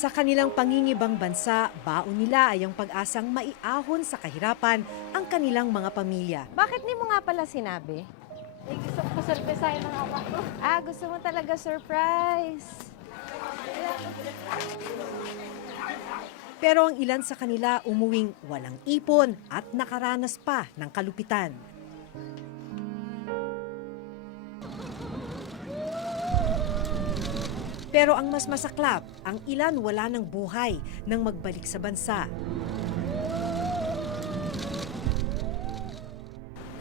Sa kanilang pangingibang bansa, baon nila ay ang pag-asang maiahon sa kahirapan ang kanilang mga pamilya. Bakit di mo nga pala sinabi? Gusto ko surpresahin ng awa ko. Gusto mo talaga surprise. Pero ang ilan sa kanila umuwing walang ipon at nakaranas pa ng kalupitan. Pero ang mas masaklap, ang ilan wala ng buhay nang magbalik sa bansa.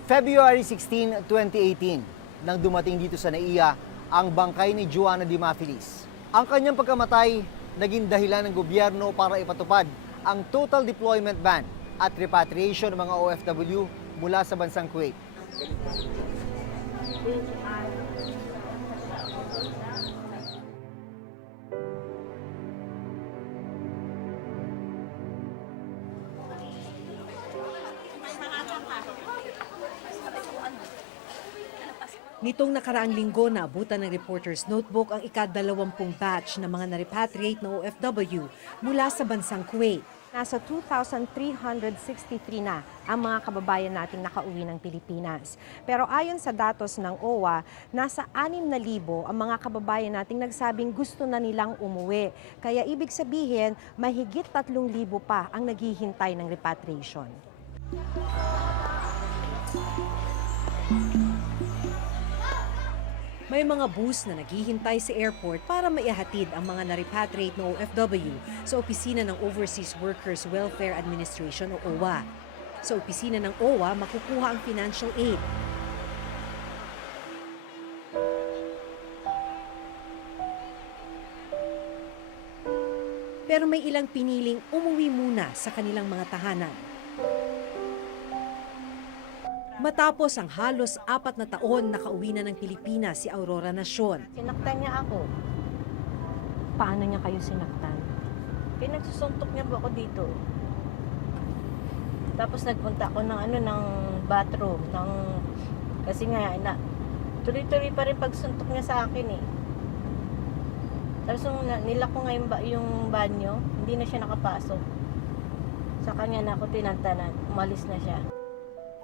February 16, 2018, nang dumating dito sa NAIA ang bangkay ni Joanna Dimafilis. Ang kanyang pagkamatay naging dahilan ng gobyerno para ipatupad ang total deployment ban at repatriation ng mga OFW mula sa bansang Kuwait. Nitong nakaraang linggo, naabutan ng Reporter's Notebook ang ika-20 batch ng mga na-repatriate na OFW mula sa bansang Kuwait. Nasa 2,363 na ang mga kababayan nating nakauwi ng Pilipinas. Pero ayon sa datos ng OWA, nasa 6,000 ang mga kababayan nating nagsabing gusto na nilang umuwi. Kaya ibig sabihin, mahigit 3,000 pa ang naghihintay ng repatriation. May mga bus na naghihintay sa airport para maihatid ang mga na-repatriate na OFW sa opisina ng Overseas Workers Welfare Administration o OWA. Sa opisina ng OWA, makukuha ang financial aid. Pero may ilang piniling umuwi muna sa kanilang mga tahanan. Matapos ang halos 4 na taon, nakauwi na ng Pilipinas si Aurora Nacion. Sinaktan niya ako. Paano niya kayo sinaktan? Pinagsusuntok niya po ako dito. Tapos nagpunta ako ng bathroom. Kasi nga, tuloy-tuloy pa rin pagsuntok niya sa akin eh. Tapos nilak ko nga yung banyo, hindi na siya nakapasok. Sa kanya na ako tinantanan, umalis na siya.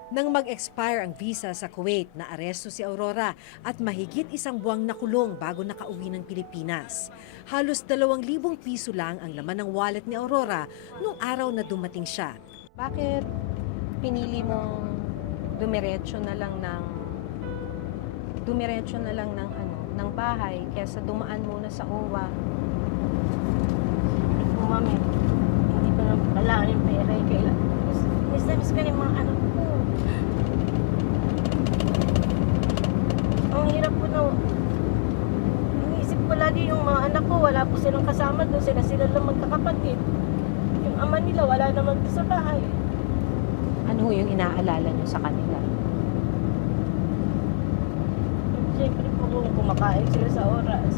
Nang mag-expire ang visa sa Kuwait, naaresto si Aurora at mahigit 1 buwang nakulong bago nakauwi ng Pilipinas. Halos 2,000 piso lang ang laman ng wallet ni Aurora nung araw na dumating siya. Bakit pinili mong dumiretso na lang ng bahay kaysa dumaan muna sa OWA? Mami, hindi ko na kailangan yung pera. Miss ka ng mga anak ko. Ang hirap ko na. Iniisip ko lagi yung mga anak ko, wala po silang kasama doon. Sila lang magkakapatid. Yung ama nila, wala naman sa bahay. Ano yung inaalala niyo sa kanila? Siyempre po kung kumakain sila sa oras.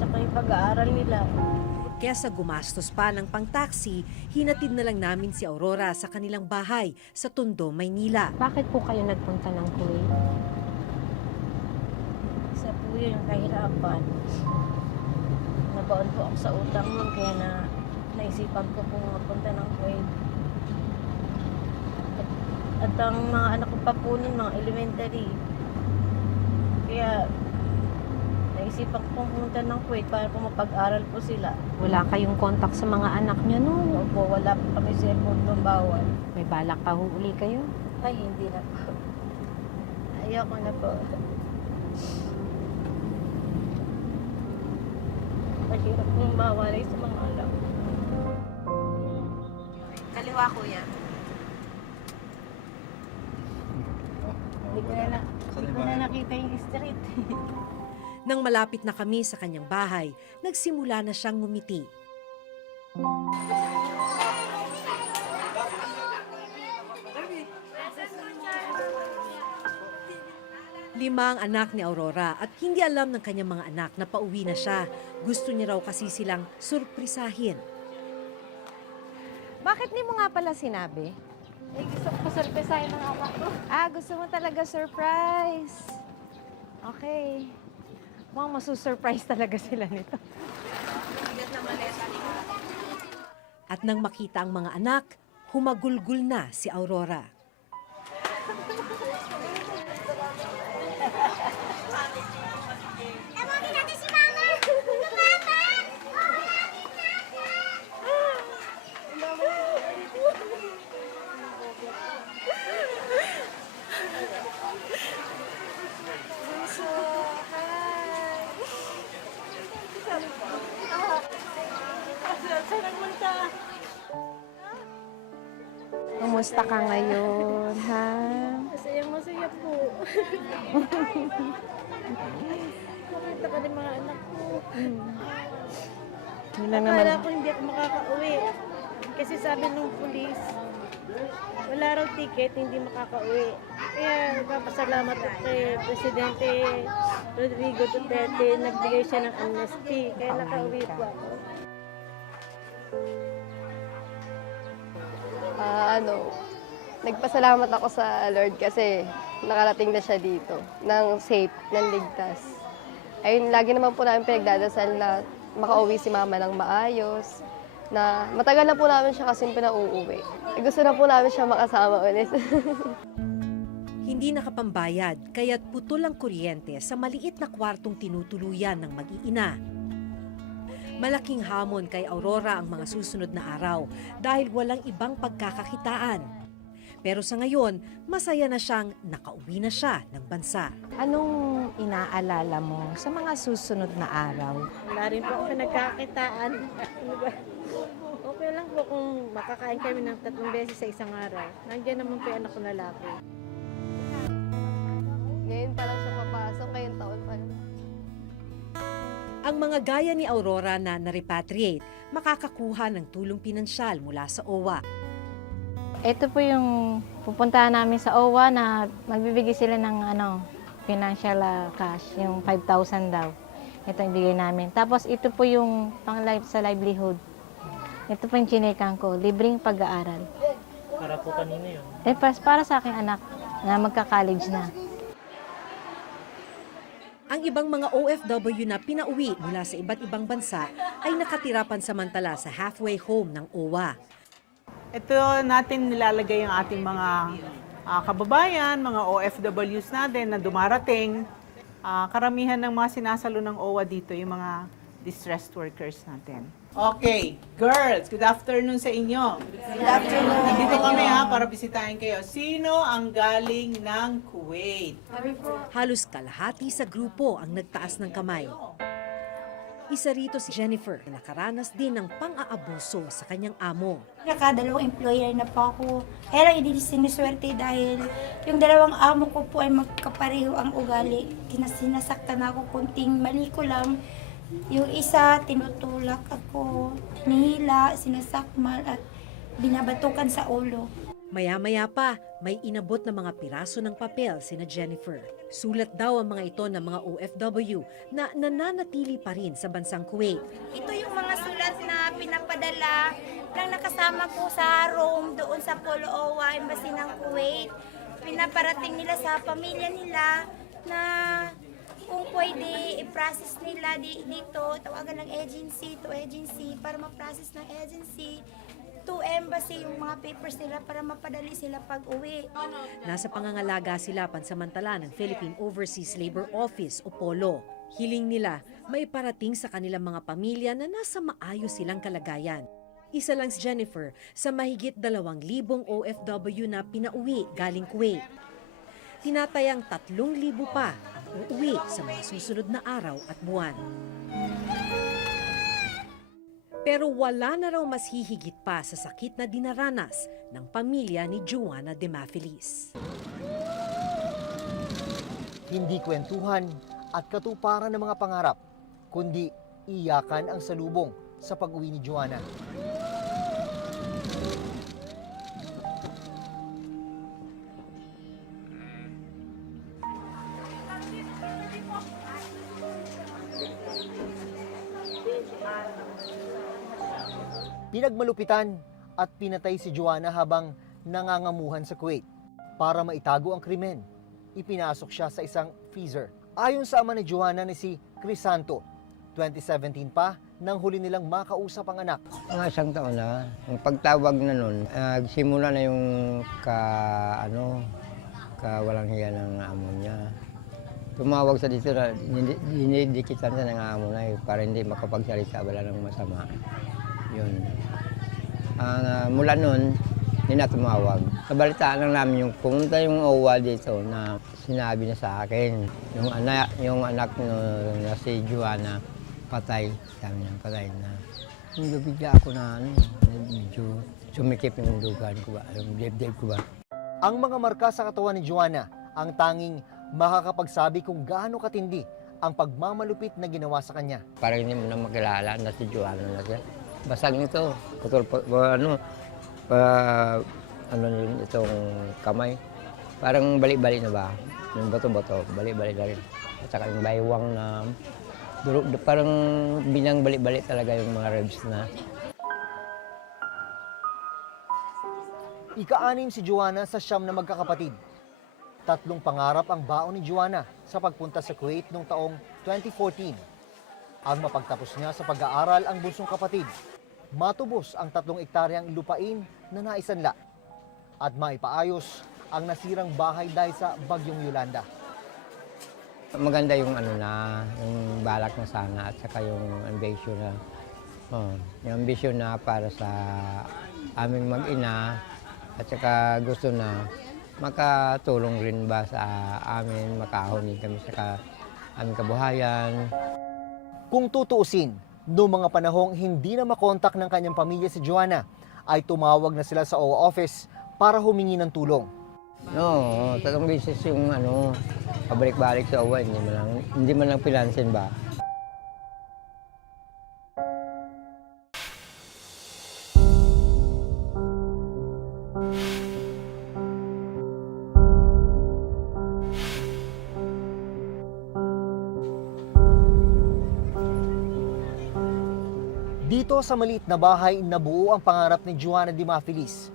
Tsaka yung pag-aaral nila. Kesa gumastos pa ng pang-taxi, hinatid na lang namin si Aurora sa kanilang bahay sa Tondo, Maynila. Bakit po kayo nagpunta ng Kuwait? Isa po yun yung kahirapan. Nabaon po ako sa utang nun, kaya naisipan ko pong mapunta ng Kuwait. At ang mga anak ko pa po nun, mga elementary. Kaya naisipan ko pong pumunta ng Kuwait para po mapag-aral po sila. Wala kayong kontak sa mga anak niyo noon? Opo, wala po kami cellphone doon, bawal. May balak pa huli kayo? Ay, hindi na po. Ayoko na po. Mahirap pong mawalay sa mga anak. Kaliwa, kuya. Hindi ko na nakita yung street. Nang malapit na kami sa kanyang bahay, nagsimula na siyang ngumiti. Lima ang anak ni Aurora at hindi alam ng kanyang mga anak na pauwi na siya. Gusto niya raw kasi silang surprisahin. Bakit di mo nga pala sinabi? Gusto ko surpresahin ng awa ko. Gusto mo talaga surprise. Okay. Mukhang masusurprise talaga sila nito. At nang makita ang mga anak, humagulgul na si Aurora. Kumusta ka ngayon, ha? Masaya po. Nakita ka ng mga anak ko. Yun lang naman. Akala ko hindi ako makakauwi. Kasi sabi nung pulis, wala raw ticket, hindi makakauwi. Kaya nagpapasalamat ako kay Presidente Rodrigo Duterte, nagbigay siya ng amnesty. Kaya nakauwi po ako. Nagpasalamat ako sa Lord kasi nakarating na siya dito ng safe, ng ligtas. Ayun, lagi naman po namin pinagdadasal na makauwi si Mama ng maayos, na matagal na po namin siya kasi pinauuwi. Gusto na po namin siya makasama ulit. Hindi nakapambayad, kaya't putol ang kuryente sa maliit na kwartong tinutuluyan ng mag-iina. Malaking hamon kay Aurora ang mga susunod na araw dahil walang ibang pagkakakitaan. Pero sa ngayon, masaya na siyang nakauwi na siya ng bansa. Anong inaalala mo sa mga susunod na araw? Wala rin po ako pinagkakitaan. Okay lang po kung makakain kami ng 3 beses sa isang araw. Nandiyan naman po yung anak ko lalaki. Ngayon pa lang siya papasok, ngayong taon pa lang. Ang mga gaya ni Aurora na na-repatriate, makakakuha ng tulong pinansyal mula sa OWA. Ito po yung pupuntahan namin sa OWA na magbibigay sila ng financial cash, yung 5,000 daw. Ito yung bigay namin. Tapos ito po yung sa livelihood. Ito po yung chinekan ko, libreng pag-aaral. Para po kanina yun. Para sa aking anak na magka-college na. Ang ibang mga OFW na pinauwi mula sa iba't ibang bansa ay nakatira pansamantala sa halfway home ng OWA. Ito natin nilalagay ang ating mga kababayan, mga OFWs natin na dumarating. Karamihan ng mga sinasalo ng OWA dito, yung mga distressed workers natin. Okay, girls, good afternoon sa inyo. Good afternoon. Nandito kami para bisitahin kayo. Sino ang galing ng Kuwait? Halos kalahati sa grupo ang nagtaas ng kamay. Isa rito si Jennifer na nakaranas din ng pang-aabuso sa kanyang amo. Nakadalawang employer na po ako. Kaya lang hindi sinuswerte dahil yung dalawang amo ko po ay magkapareho ang ugali. Sinasaktan ako, kunting mali ko lang. Yung isa, tinutulak ako, hinihila, sinasakmal at binabatukan sa ulo. Maya-maya pa, may inabot na mga piraso ng papel sina Jennifer. Sulat daw ang mga ito ng mga OFW na nananatili pa rin sa bansang Kuwait. Ito yung mga sulat na pinapadala ng nakasama ko sa Rome doon sa Polo OWA, Embassy ng Kuwait. Pinaparating nila sa pamilya nila na kung pwede i-process nila dito, tawagan ng agency to agency para ma-process ng agency to embassy yung mga papers nila para mapadali sila pag-uwi. Nasa pangangalaga sila pansamantala ng Philippine Overseas Labor Office o POLO. Hiling nila may parating sa kanilang mga pamilya na nasa maayos silang kalagayan. Isa lang si Jennifer sa mahigit 2,000 OFW na pinauwi galing Kuwait. Tinatayang 3,000 pa ang uuwi sa mga susunod na araw at buwan. Pero wala na raw mas hihigit pa sa sakit na dinaranas ng pamilya ni Joanna Demafilis. Hindi kwentuhan at katuparan ng mga pangarap, kundi iyakan ang salubong sa pag-uwi ni Joanna. Pinagmalupitan at pinatay si Joanna habang nangangamuhan sa Kuwait. Para maitago ang krimen, ipinasok siya sa isang freezer. Ayon sa ama ni Joanna na si Crisanto, 2017 pa nang huli nilang makausap ang anak. Mga isang taon na, ang pagtawag na nun, simula na yung walang hiya ng amo niya. Tumawag sa dito na dinidikitan siya ng amo na para hindi makapagsalita wala ng masama. Yun. Mula nun, hindi na tumawag. Kabalitaan lang namin yung pumunta yung OWA dito na sinabi na sa akin. Yung anak na si Joanna, patay. Sabi niya, patay na. Hindi bigla ako na medyo sumikip yung dugan ko ba, yung dibdib ko ba. Ang mga marka sa katawan ni Joanna ang tanging makakapagsabi kung gaano katindi ang pagmamalupit na ginawa sa kanya. Parang hindi mo na makilala na si Joanna na siya. Basag nito, putol yun, itong kamay. Parang balik-balik na ba? Yung bato-bato, balik-balik na rin. At saka yung baywang na parang bilang balik-balik talaga yung mga ribs na. Ika-anim si Joanna sa 9 na magkakapatid. 3 pangarap ang baon ni Joanna sa pagpunta sa Kuwait noong taong 2014. Ang mapagtapos niya sa pag-aaral ang bunsong kapatid, matubos ang 3 ektaryang lupain na naisanla at maipaayos ang nasirang bahay dahil sa bagyong Yolanda. Maganda yung yung balak na sana at saka yung ambition na para sa aming mag-ina at saka gusto na makatulong rin ba sa amin, makahonin kami sa aming kabuhayan. Kung tutuusin, noong mga panahong hindi na makontak ng kanyang pamilya si Joanna, ay tumawag na sila sa OWA office para humingi ng tulong. No, 3 beses yung pabalik-balik sa OWA, hindi man lang pinansin ba. Dito sa maliit na bahay, nabuo ang pangarap ni Joanna Dimafilis.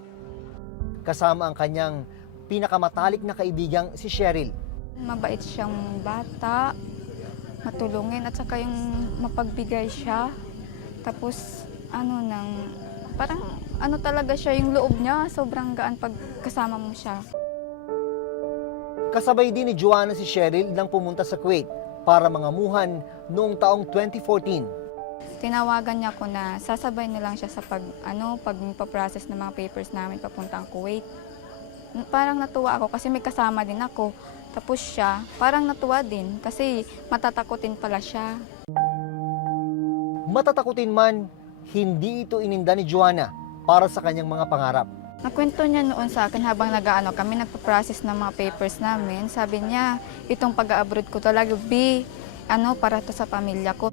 Kasama ang kanyang pinakamatalik na kaibigang si Cheryl. Mabait siyang bata, matulungin at saka yung mapagbigay siya. Tapos parang talaga siya yung loob niya, sobrang gaan pag kasama mo siya. Kasabay din ni Joanna si Cheryl nang pumunta sa Kuwait para mangamuhan noong taong 2014. Tinawagan niya ko na sasabay na lang siya sa pagpaprocess ng mga papers namin papuntang Kuwait. Parang natuwa ako kasi may kasama din ako. Tapos siya, parang natuwa din kasi matatakutin pala siya. Matatakutin man, hindi ito ininda ni Joanna para sa kanyang mga pangarap. Nakwento niya noon sa akin habang kami nagpa-process ng mga papers namin. Sabi niya, itong pag-abroad ko talaga, para to sa pamilya ko.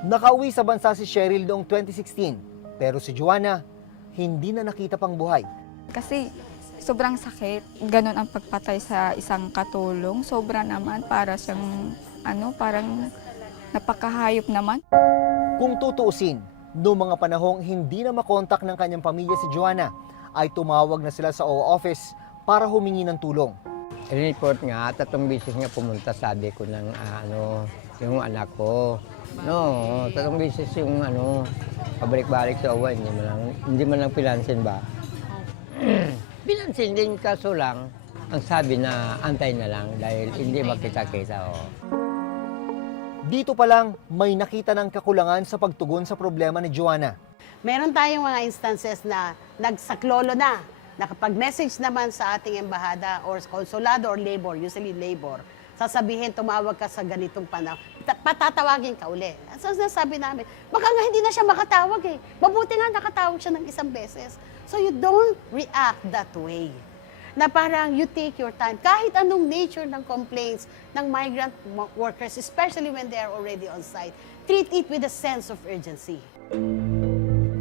Nakauwi sa bansa si Cheryl noong 2016, pero si Joanna hindi na nakita pang buhay. Kasi sobrang sakit, ganun ang pagpatay sa isang katulong. Sobra naman, para siyang parang napakahayop naman. Kung tutuusin, noong mga panahong hindi na makontak ng kanyang pamilya si Joanna, ay tumawag na sila sa OWA office para humingi ng tulong. Report nga, 3 beses nga pumunta, sabi ko ng yung anak ko. No, 3 beses yung pabalik-balik sa OWA, hindi man lang pinansin ba. Pinansin din, kaso lang, ang sabi na antay na lang dahil hindi makita-kita. Dito pa lang, may nakita ng kakulangan sa pagtugon sa problema ni Joanna. Meron tayong mga instances na nagsaklolo na nakapag-message naman sa ating embahada or konsulado or labor, usually labor, sasabihin, tumawag ka sa ganitong panahon, patatawagin ka uli. So, nasabi namin, baka nga hindi na siya makatawag eh. Mabuti nga nakatawag siya ng 1 beses. So, you don't react that way. Na parang you take your time. Kahit anong nature ng complaints ng migrant workers, especially when they are already on site, treat it with a sense of urgency.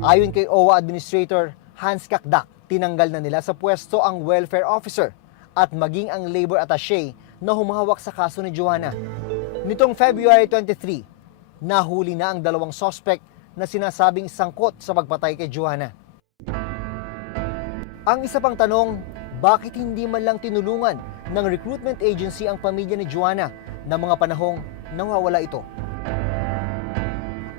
Ayon kay OWA Administrator Hans Kakdak, tinanggal na nila sa pwesto ang welfare officer at maging ang labor attaché na humahawak sa kaso ni Joanna. Nitong February 23, nahuli na ang 2 suspect na sinasabing sangkot sa pagpatay kay Joanna. Ang isa pang tanong, bakit hindi man lang tinulungan ng recruitment agency ang pamilya ni Joanna na mga panahong nawawala ito?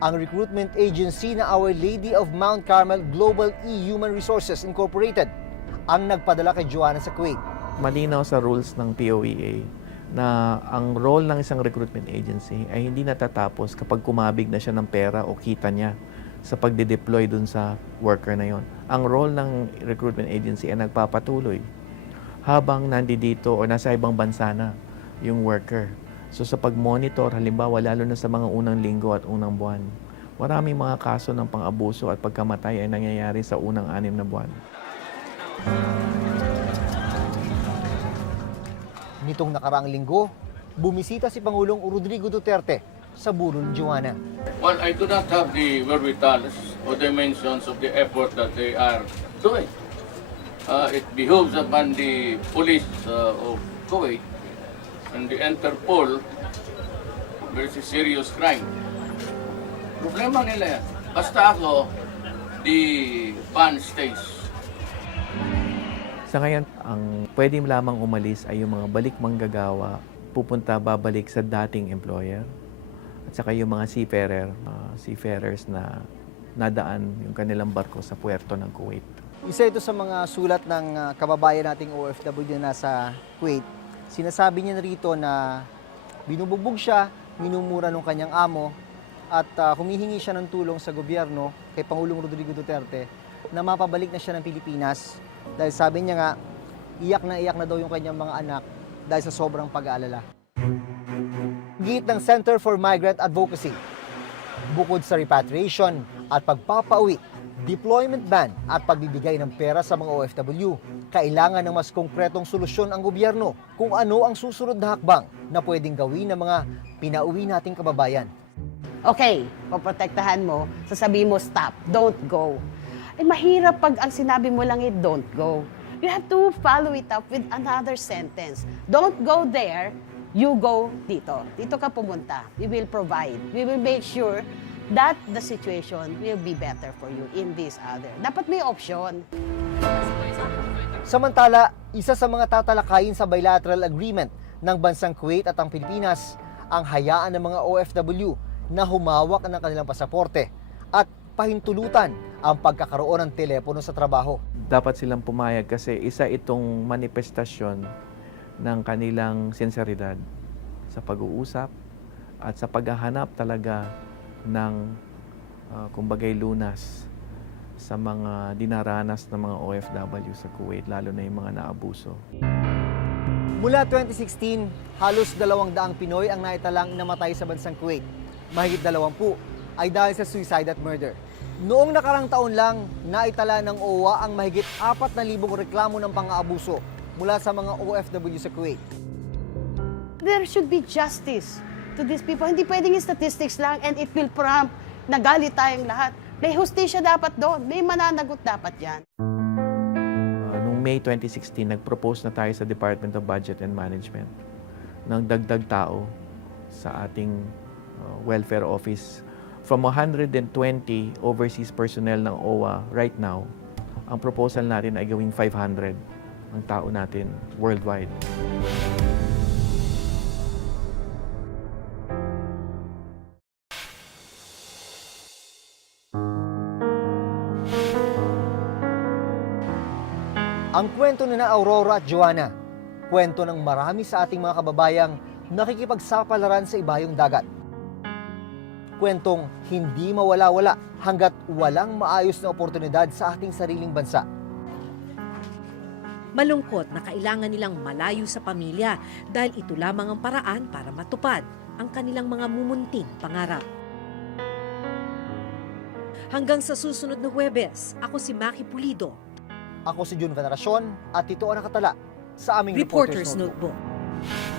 ang recruitment agency na Our Lady of Mount Carmel Global E-Human Resources Incorporated ang nagpadala kay Joanna sa Kuwait. Malinaw sa rules ng POEA na ang role ng isang recruitment agency ay hindi natatapos kapag kumabig na siya ng pera o kita niya sa pagde-deploy dun sa worker na yon. Ang role ng recruitment agency ay nagpapatuloy habang nandito o nasa ibang bansa na yung worker. So sa pag-monitor, halimbawa lalo na sa mga unang linggo at unang buwan, maraming mga kaso ng pang-abuso at pagkamatay ay nangyayari sa unang 6 na buwan. Nitong nakaraang linggo, bumisita si Pangulong Rodrigo Duterte sa burol ni Joanna. Well, I do not have the wherewithal or dimensions of the effort that they are doing. It behooves upon the police of Kuwait and the Interpol versus serious crime. Problema nila yan. Basta ako, the fund stays. Sa ngayon, ang pwede lamang umalis ay yung mga balik manggagawa, babalik sa dating employer, at saka yung mga seafarers na nadaan yung kanilang barko sa puerto ng Kuwait. Isa ito sa mga sulat ng kababayan nating OFW na nasa Kuwait. Sinasabi niya rito na binubugbog siya, minumura ng kanyang amo, at humihingi siya ng tulong sa gobyerno kay Pangulong Rodrigo Duterte na mapabalik na siya ng Pilipinas. Dahil sabi niya nga, iyak na daw yung kanyang mga anak dahil sa sobrang pag-aalala. Git ng Center for Migrant Advocacy, bukod sa repatriation at pagpapauwi, deployment ban at pagbibigay ng pera sa mga OFW, kailangan ng mas konkretong solusyon ang gobyerno kung ano ang susunod na hakbang na pwedeng gawin ng mga pinauwi nating kababayan. Okay, poprotektahan mo, sasabihin mo stop, don't go. Eh mahirap pag ang sinabi mo lang don't go. You have to follow it up with another sentence. Don't go there, you go dito. Dito ka pumunta. We will provide. We will make sure that the situation will be better for you in this other. Dapat may option. Samantala, isa sa mga tatalakayin sa bilateral agreement ng bansang Kuwait at ang Pilipinas ang hayaan ng mga OFW na humawak ng kanilang pasaporte at pahintulutan ang pagkakaroon ng telepono sa trabaho. Dapat silang pumayag kasi isa itong manifestasyon ng kanilang sinseridad sa pag-uusap at sa paghahanap talaga ng kumbagay lunas sa mga dinaranas ng mga OFW sa Kuwait, lalo na yung mga naabuso. Mula 2016, halos 200 Pinoy ang naitalang namatay sa bansang Kuwait. Mahigit 20 ay dahil sa suicide at murder. Noong nakarang taon lang, naitala ng OWA ang mahigit 4,000 reklamo ng pang-aabuso mula sa mga OFW sa Kuwait. There should be justice to these people. Hindi pwedeng yung statistics lang and it will prompt nagalit tayong lahat. May hustisya dapat doon. May mananagot dapat yan. Noong May 2016, nag-propose na tayo sa Department of Budget and Management ng dagdag tao sa ating welfare office. From 120 overseas personnel ng OWA right now, ang proposal natin ay gawing 500 ang tao natin worldwide. Ang kwento ni na Aurora at Joanna, kwento ng marami sa ating mga kababayang nakikipagsapalaran sa ibayong dagat. Kwentong hindi mawala-wala hanggat walang maayos na oportunidad sa ating sariling bansa. Malungkot na kailangan nilang malayo sa pamilya dahil ito lamang ang paraan para matupad ang kanilang mga mumunting pangarap. Hanggang sa susunod na Huwebes, ako si Maki Pulido. Ako si Jun Veneracion at ito ang nakatala sa aming Reporter's Notebook. Notebook.